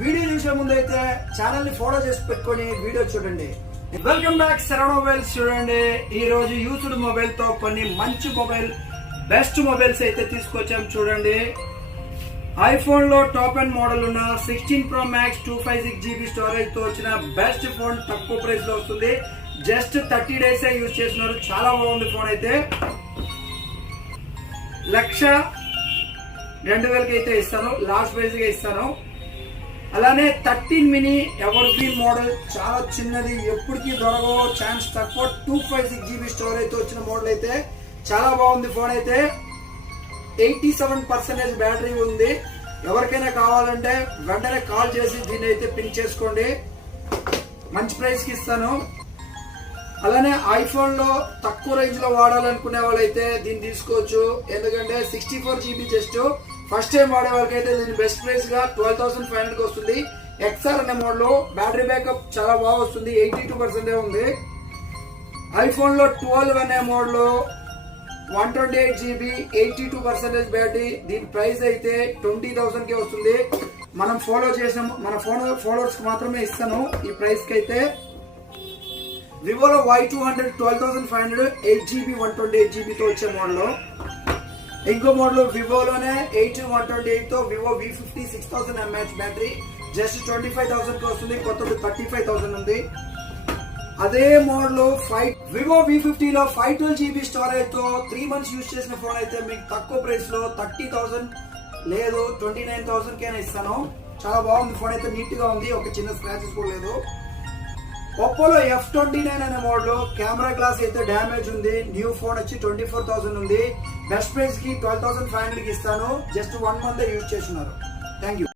Video చూసే ముందు అయితే ఛానల్ ని ఫాలో చేసి పెట్టుకొని వీడియో చూడండి. Welcome back Saravana mobiles. చూడండి, ఈ రోజు యూస్డ్ మొబైల్ తో కొన్ని మంచి మొబైల్ బెస్ట్ మొబైల్స్ అయితే తీసుకొచ్చాం. చూడండి, ఐఫోన్ లో టాప్ అండ్ మోడల్ ఉన్న 16 Pro Max 256GB స్టోరేజ్ తో వచ్చిన బెస్ట్ ఫోన్ తక్కువ ప్రైస్ లో వస్తుంది. జస్ట్ 30 days యూజ్ చేస్తున్నారు. చాలా బాగుంది ఫోన్ అయితే. 1,02,000 అయితే ఇస్తాను, లాస్ట్ ప్రైస్ గా ఇస్తాను. అలానే 13 mini ఎవర్ గ్రీన్ మోడల్, చాలా చిన్నది, ఎప్పటికీ దొరకో ఛాన్స్ తక్కువ. 256GB స్టోరేజ్ తో వచ్చిన మోడల్ అయితే చాలా బాగుంది ఫోన్ అయితే. 87% బ్యాటరీ ఉంది. ఎవరికైనా కావాలంటే వెంటనే కాల్ చేసి దీన్ని అయితే పిన్ చేసుకోండి, మంచి ప్రైస్ కి ఇస్తాను. అలానే ఐఫోన్ లో తక్కువ రేంజ్ లో వాడాలనుకునే వాళ్ళైతే దీన్ని తీసుకోవచ్చు. ఎందుకంటే 64GB జస్ట్ ఫస్ట్ టైం వాడే వాళ్ళకి అయితే దీని బెస్ట్ ప్రైస్ గా 12,500 కి వస్తుంది. XR అనే మోడల్ లో బ్యాటరీ బ్యాకప్ చాలా బాగా వస్తుంది, 82% ఉంది. ఐఫోన్ లో 12 అనే మోడల్ లో 128GB 82% బ్యాటరీ. దీని ప్రైస్ అయితే 20,000 కి వస్తుంది. మనం ఫాలో చేసిన మన ఫాలోవర్స్ కి మాత్రమే ఇస్తాను ఈ ప్రైస్ కి అయితే. వివోలో Y200 12,500 8GB 128GB తో వచ్చే మోడల్. ఇంకో మోడల్ వివోలోనే 8/128 తో Vivo V50 6000 mAh battery just 25,000 కి వస్తుంది. కొత్తది 35,000 ఉంది. అదే మోడల్ వివో V50 లో 512GB స్టోరేజ్ తో 3 months యూజ్ చేసిన ఫోన్ అయితే మీకు తక్కువ ప్రైస్ లో 30,000 లేదు 29,000 కైనా ఇస్తాను. చాలా బాగుంది ఫోన్ అయితే, నీట్ గా ఉంది, ఒక చిన్న స్క్రాచెస్ కూడా లేదు. ఒప్పోలో F29 అనే మోడల్, కెమెరా గ్లాస్ అయితే డ్యామేజ్ ఉంది. న్యూ ఫోన్ వచ్చి 24,000 ఉంది. బెస్ట్ ప్రైస్ కి 12,500 కి ఇస్తాను. జస్ట్ 1 month యూజ్ చేస్తున్నారు. Thank you.